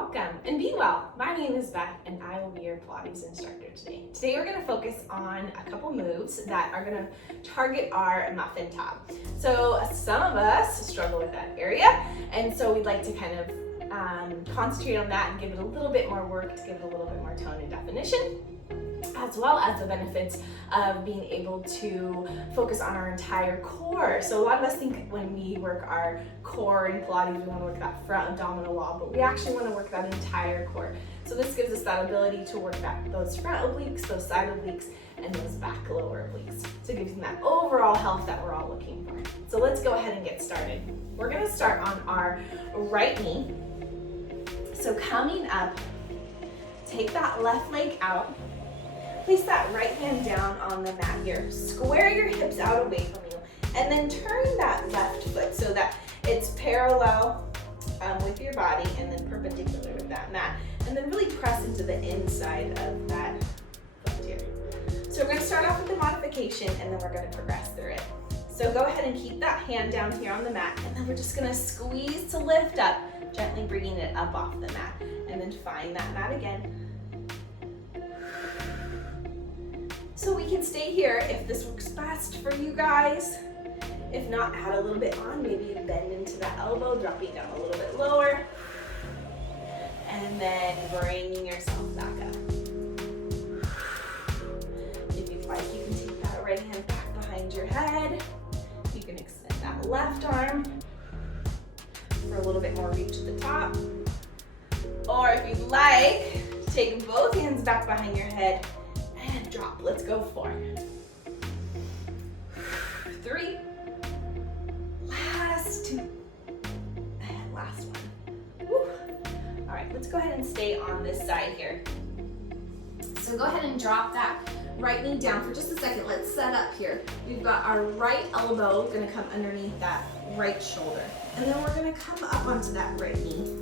welcome and be well. My name is Beth and I will be your Pilates instructor today. Today we're going to focus on a couple moves that are going to target our muffin top. So some of us struggle with that area, and so we'd like to kind of concentrate on that and give it a little bit more work to give it a little bit more tone and definition, as well as the benefits of being able to focus on our entire core. So a lot of us think when we work our core in Pilates, we want to work that front abdominal wall, but we actually want to work that entire core. So this gives us that ability to work those front obliques, those side obliques, and those back lower obliques. So it gives you that overall health that we're all looking for. So let's go ahead and get started. We're going to start on our right knee. So coming up, take that left leg out. Place that right hand down on the mat here. Square your hips out away from you. And then turn that left foot so that it's parallel with your body and then perpendicular with that mat. And then really press into the inside of that foot here. So we're going to start off with the modification and then we're going to progress through it. So go ahead and keep that hand down here on the mat, and then we're just going to squeeze to lift up, gently bringing it up off the mat. And then find that mat again. So we can stay here if this works best for you guys. If not, add a little bit on. Maybe bend into that elbow, dropping down a little bit lower. And then bringing yourself back up. If you'd like, you can take that right hand back behind your head. You can extend that left arm for a little bit more reach to the top. Or if you'd like, take both hands back behind your head and drop. Let's go 4, 3, last 2, and last 1. Woo. All right, let's go ahead and stay on this side here. So go ahead and drop that right knee down for just a second. Let's set up here. We've got our right elbow going to come underneath that right shoulder. And then we're going to come up onto that right knee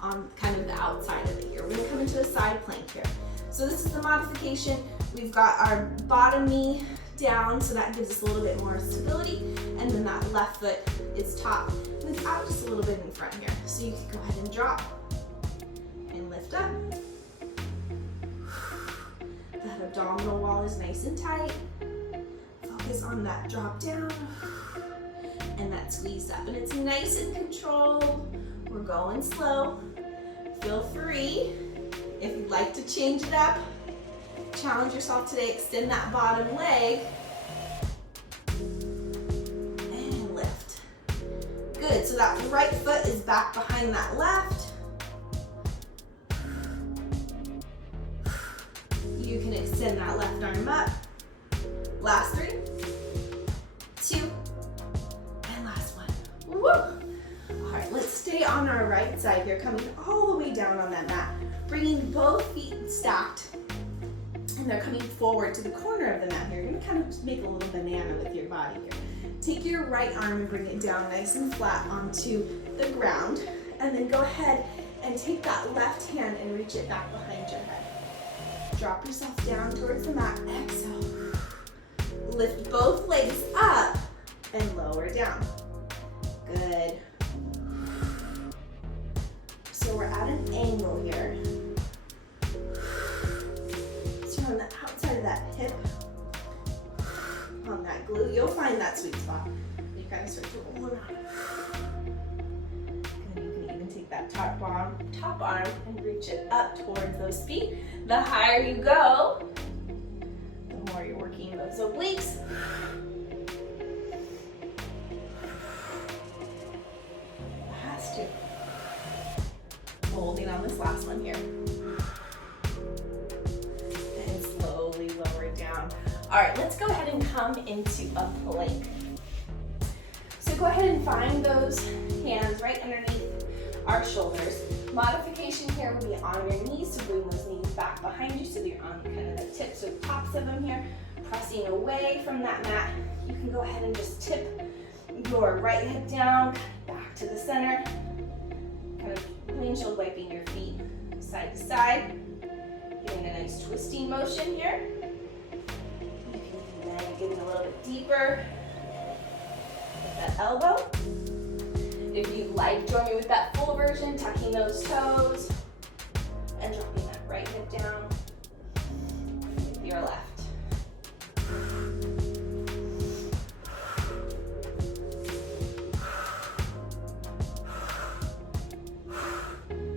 on kind of the outside of it here. We're going to come into a side plank here. So this is the modification. We've got our bottom knee down, so that gives us a little bit more stability. And then that left foot is top. And it's out just a little bit in front here. So you can go ahead and drop and lift up. That abdominal wall is nice and tight. Focus on that drop down and that squeeze up. And it's nice and controlled. We're going slow. Feel free, if you'd like to change it up, challenge yourself today, extend that bottom leg and lift. Good, so that right foot is back behind that left. You can extend that left arm up. Last 3, 2, and last 1. Woo! All right, let's stay on our right side here, coming all the way down on that mat. Bringing both feet stacked, and they're coming forward to the corner of the mat here. You're gonna kind of just make a little banana with your body here. Take your right arm and bring it down nice and flat onto the ground, and then go ahead and take that left hand and reach it back behind your head. Drop yourself down towards the mat, exhale. Lift both legs up and lower down. Good. So we're at an angle here. So on the outside of that hip, on that glute, you'll find that sweet spot. You kind of start to roll around. Good, you can even take that top arm and reach it up towards those feet. The higher you go, the more you're working those obliques. Last 2. Holding on this last one here. And slowly lower it down. All right, let's go ahead and come into a plank. So go ahead and find those hands right underneath our shoulders. Modification here will be on your knees, so bring those knees back behind you so that you're on kind of the tips or tops of them here. Pressing away from that mat. You can go ahead and just tip your right hip down, back to the center. Kind of windshield wiping your feet side to side. Getting a nice twisting motion here. You can then get a little bit deeper with that elbow. If you like, join me with that full version, tucking those toes and dropping that right hip down with your left.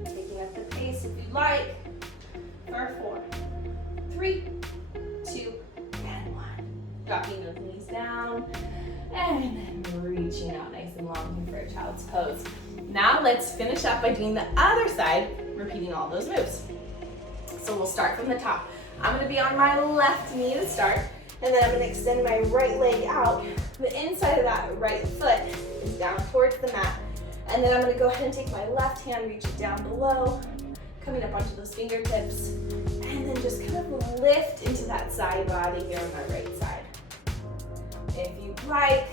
Taking up the pace if you'd like. For 4, 3, 2, and 1. Dropping those knees down and then reaching out nice and long here for a child's pose. Now let's finish up by doing the other side, repeating all those moves. So we'll start from the top. I'm gonna be on my left knee to start, and then I'm gonna extend my right leg out. The inside of that right foot is down towards the mat. And then I'm gonna go ahead and take my left hand, reach it down below, coming up onto those fingertips, and then just kind of lift into that side body here on my right side. If you'd like,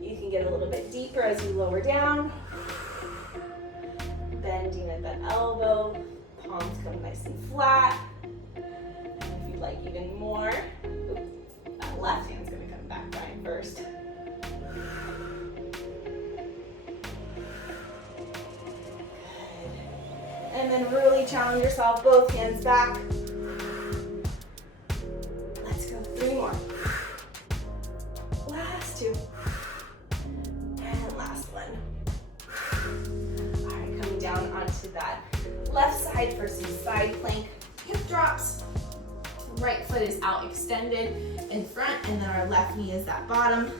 you can get a little bit deeper as you lower down, bending at that elbow, palms come nice and flat. And if you'd like even more, that left hand's gonna come back down first. Good. And then really challenge yourself, both hands back. Let's go, 3 more. Last 2. And last one. All right, coming down onto that left side for some side plank hip drops. Right foot is out extended in front, and then our left knee is that bottom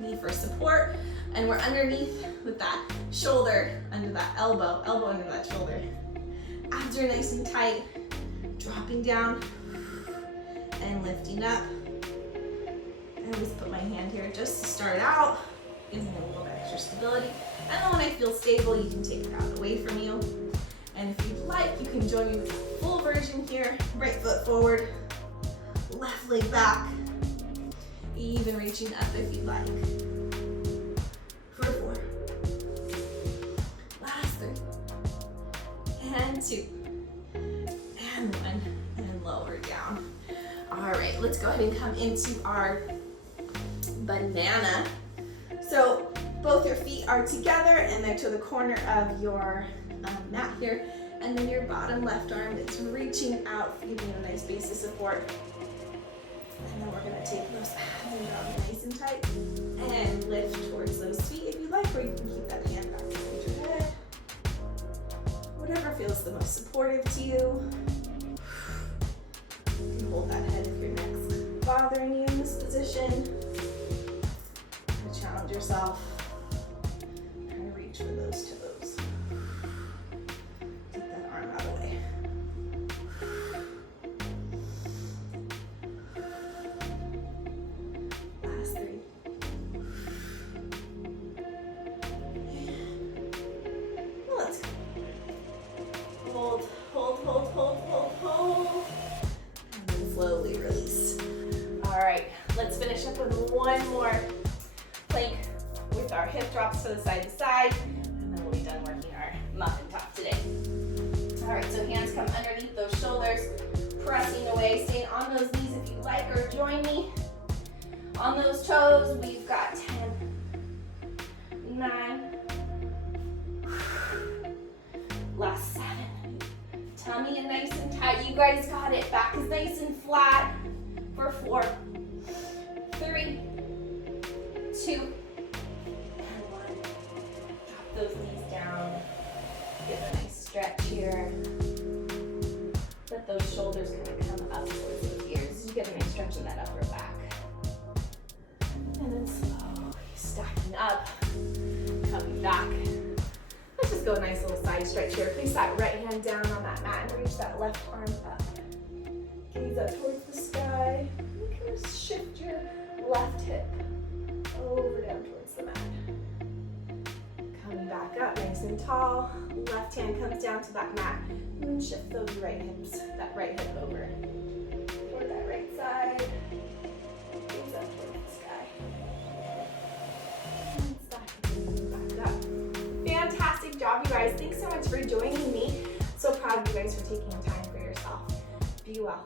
knee for support. And we're underneath with that shoulder under that elbow under that shoulder. Abs are nice and tight, dropping down and lifting up. I always put my hand here just to start out, gives me a little bit extra stability. And then when I feel stable, you can take it out away from you. And if you'd like, you can join me with the full version here. Right foot forward, left leg back, even reaching up if you'd like. For 4, last 3, and 2, and 1, and lower down. All right, let's go ahead and come into our banana. So both your feet are together and they're to the corner of your mat here, and then your bottom left arm is reaching out, giving you a nice base of support. And then we're gonna take those hands down nice and tight and lift towards those feet if you like, or you can keep that hand back behind your head. Whatever feels the most supportive to you. You can hold that head if your neck's bothering you in this position. Challenge yourself. Try to reach for those toes. Take that arm out of the way. Last 3. Well, let's go. Hold, hold, hold, hold, hold, hold. And then slowly release. All right, let's finish up with one more plank with our hip drops to the side to side, and then we'll be done working our muffin top today. All right, so hands come underneath those shoulders, pressing away, staying on those knees if you like, or join me on those toes. We've got 10, 9, last 7. Tummy in nice and tight. You guys got it. Back is nice and flat. For 4, 3, 2, and 1. Drop those knees down. Give a nice stretch here. Let those shoulders kind of come up towards those ears. You get a nice stretch in that upper back. And then slowly stacking up, coming back. Let's just go a nice little side stretch here. Place that right hand down on that mat and reach that left arm up. Gaze up towards the sky. You can just shift your left hip over down towards the mat. Coming back up nice and tall. Left hand comes down to that mat. And then shift those right hips, that right hip over toward that right side. Gaze up towards the sky. And stack back up. Fantastic job, you guys. Thanks so much for joining me. So proud of you guys for taking time for yourself. Be well.